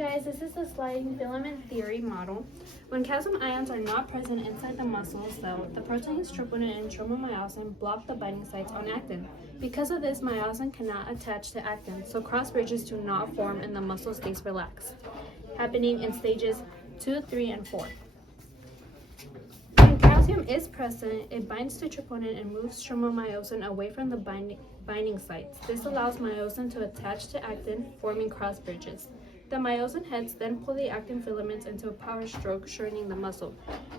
guys, this is the sliding filament theory model. When calcium ions are not present inside the muscle cell, the proteins troponin and chromoyosin block the binding sites on actin. Because of this, myosin cannot attach to actin, so cross bridges do not form and the muscle stays relaxed, happening in stages 2, 3, and 4. When calcium is present, it binds to troponin and moves chromoyosin away from the binding sites. This allows myosin to attach to actin, forming cross bridges. The myosin heads then pull the actin filaments into a power stroke, shortening the muscle.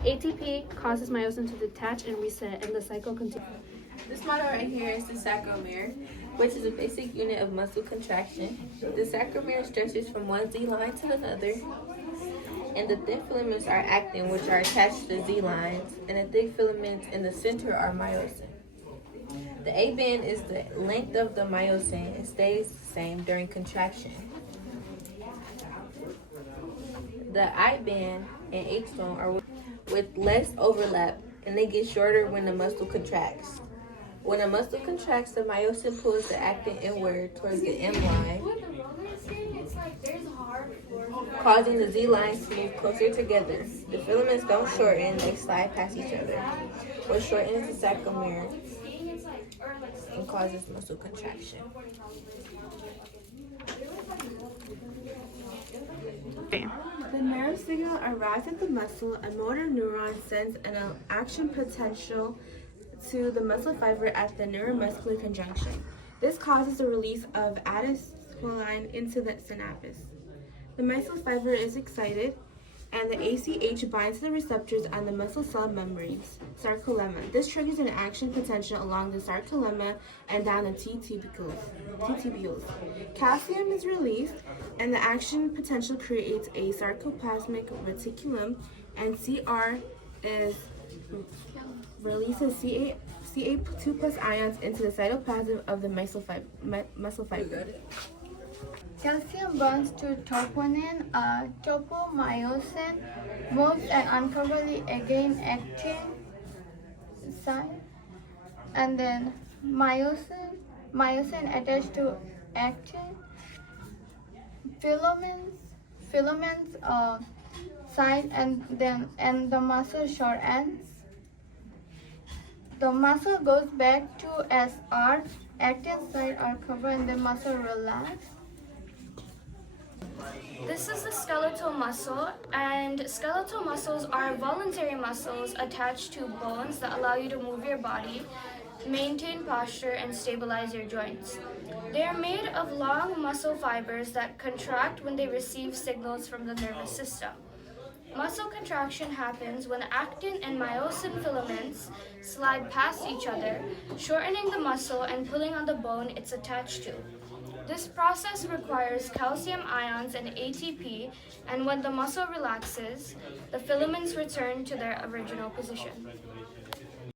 ATP causes myosin to detach and reset, and the cycle continues. This model right here is the sarcomere, which is a basic unit of muscle contraction. The sarcomere stretches from one Z line to another, and the thin filaments are actin, which are attached to the Z lines, and the thick filaments in the center are myosin. The A band is the length of the myosin and stays the same during contraction. The I band and H bone are with less overlap, and they get shorter when the muscle contracts. When a muscle contracts, the myosin pulls the actin inward towards the M line, causing the Z lines to move closer together. The filaments don't shorten, they slide past each other. What shortens the sarcomere and causes muscle contraction. The nerve signal arrives at the muscle. A motor neuron sends an action potential to the muscle fiber at the neuromuscular conjunction. This causes the release of acetylcholine into the synapse. The muscle fiber is excited, and the ACH binds to the receptors on the muscle cell membranes, sarcolemma. This triggers an action potential along the sarcolemma and down the T tubules. Calcium is released, and the action potential creates a sarcoplasmic reticulum, and CR releases Ca2 plus ions into the cytoplasm of the muscle fiber. Calcium bonds to troponin, tropomyosin moves and uncovers the again actin side, and then myosin attached to actin, filaments side, and the muscle short ends. The muscle goes back to SR, actin side are covered, and the muscle relax. This is the skeletal muscle, and skeletal muscles are voluntary muscles attached to bones that allow you to move your body, maintain posture, and stabilize your joints. They are made of long muscle fibers that contract when they receive signals from the nervous system. Muscle contraction happens when actin and myosin filaments slide past each other, shortening the muscle and pulling on the bone it's attached to. This process requires calcium ions and ATP, and when the muscle relaxes, the filaments return to their original position.